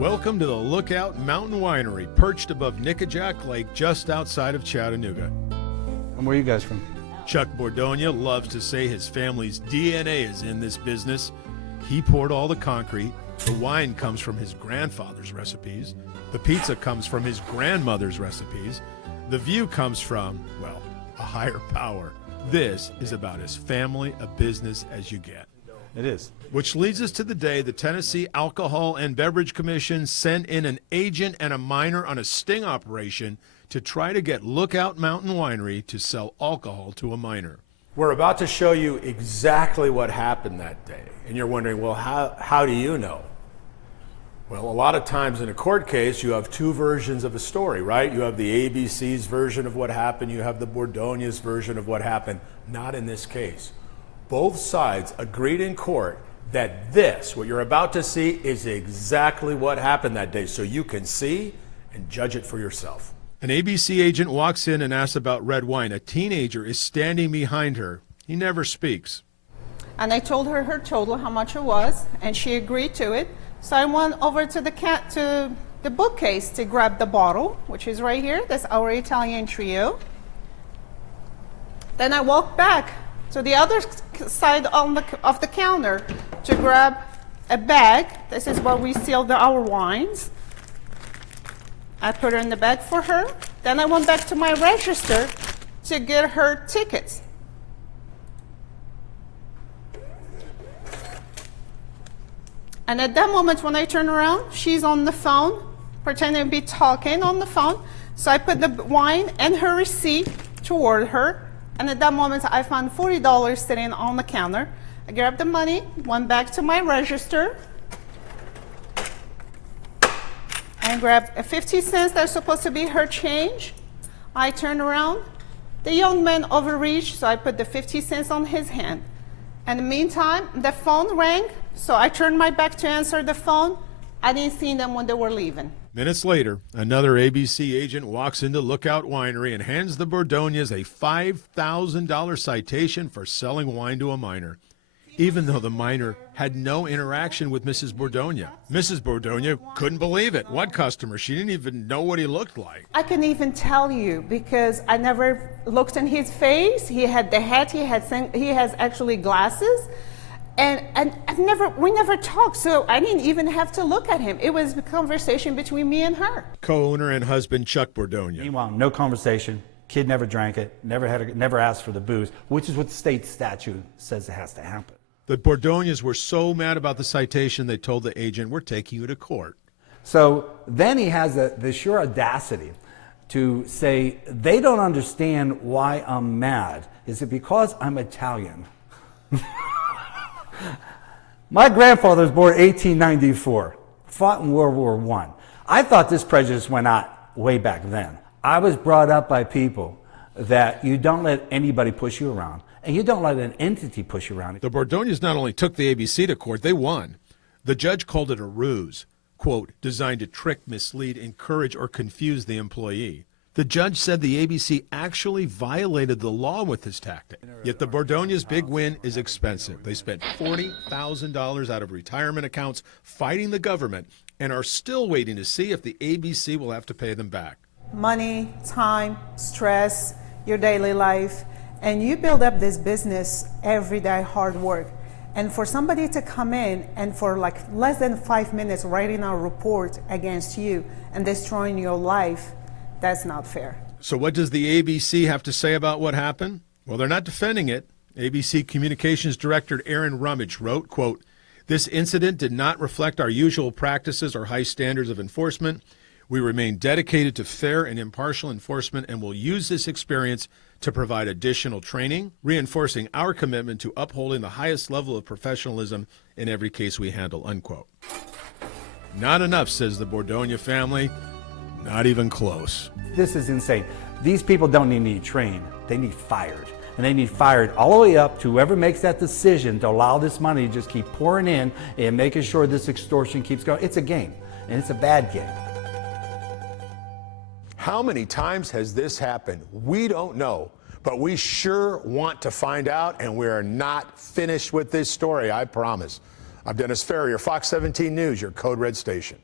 Welcome to the Lookout Mountain Winery, perched above Nickajack Lake just outside of Chattanooga. And where are you guys from? Chuck Bordonia loves to say his family's DNA is in this business. He poured all the concrete. The wine comes from his grandfather's recipes. The pizza comes from his grandmother's recipes. The view comes from, well, a higher power. This is about as family a business as you get. It is. Which leads us to the day the Tennessee Alcohol and Beverage Commission sent in an agent and a minor on a sting operation to try to get Lookout Mountain Winery to sell alcohol to a minor. We're about to show you exactly what happened that day. And you're wondering, well, how do you know? Well, a lot of times in a court case, you have two versions of a story, right? You have the ABC's version of what happened. You have the Bordonia's version of what happened. Not in this case. Both sides agreed in court that this, what you're about to see, is exactly what happened that day. So you can see and judge it for yourself. An ABC agent walks in and asks about red wine. A teenager is standing behind her. He never speaks. And I told her total, how much it was, and she agreed to it. So I went over to the bookcase to grab the bottle, which is right here. That's our Italian trio. Then I walked back to the other side of the counter to grab a bag. This is where we seal our wines. I put it in the bag for her. Then I went back to my register to get her tickets. And at that moment when I turn around, she's on the phone, pretending to be talking on the phone. So I put the wine and her receipt toward her. And at that moment, I found $40 sitting on the counter. I grabbed the money, went back to my register, and grabbed a 50 cents that's supposed to be her change. I turned around. The young man overreached, so I put the 50 cents on his hand. In the meantime, the phone rang, so I turned my back to answer the phone. I didn't see them when they were leaving. Minutes later, another ABC agent walks into Lookout Winery and hands the Bordonias a $5,000 citation for selling wine to a minor, even though the minor had no interaction with Mrs. Bordonia. Mrs. Bordonia couldn't believe it. What customer? She didn't even know what he looked like. I can even tell you because I never looked in his face. He had the hat. He has actually glasses. And we never talked, so I didn't even have to look at him. It was a conversation between me and her. Co-owner and husband Chuck Bordonia. Meanwhile, no conversation. Kid never drank it, never asked for the booze, which is what the state statute says it has to happen. The Bordonias were so mad about the citation, they told the agent, "We're taking you to court." So then he has the sheer audacity to say, they don't understand why I'm mad. Is it because I'm Italian? My grandfather was born in 1894, fought in World War I. I thought this prejudice went out way back then. I was brought up by people that you don't let anybody push you around, and you don't let an entity push you around. The Bordonias not only took the ABC to court, they won. The judge called it a ruse, quote, designed to trick, mislead, encourage, or confuse the employee. The judge said the ABC actually violated the law with this tactic. Yet the Bordonias' big win is expensive. They spent $40,000 out of retirement accounts fighting the government and are still waiting to see if the ABC will have to pay them back. Money, time, stress, your daily life, and you build up this business every day, hard work. And for somebody to come in and for like less than 5 minutes writing a report against you and destroying your life, that's not fair. So what does the ABC have to say about what happened? Well, they're not defending it. ABC Communications Director Aaron Rummage wrote, quote, "This incident did not reflect our usual practices or high standards of enforcement. We remain dedicated to fair and impartial enforcement and will use this experience to provide additional training, reinforcing our commitment to upholding the highest level of professionalism in every case we handle," unquote. Not enough, says the Bordonia family. Not even close. This is insane. These people don't need to be trained. They need fired. And they need fired all the way up to whoever makes that decision to allow this money to just keep pouring in and making sure this extortion keeps going. It's a game, and it's a bad game. How many times has this happened? We don't know, but we sure want to find out, and we are not finished with this story, I promise. I'm Dennis Ferrier, Fox 17 News, your Code Red station.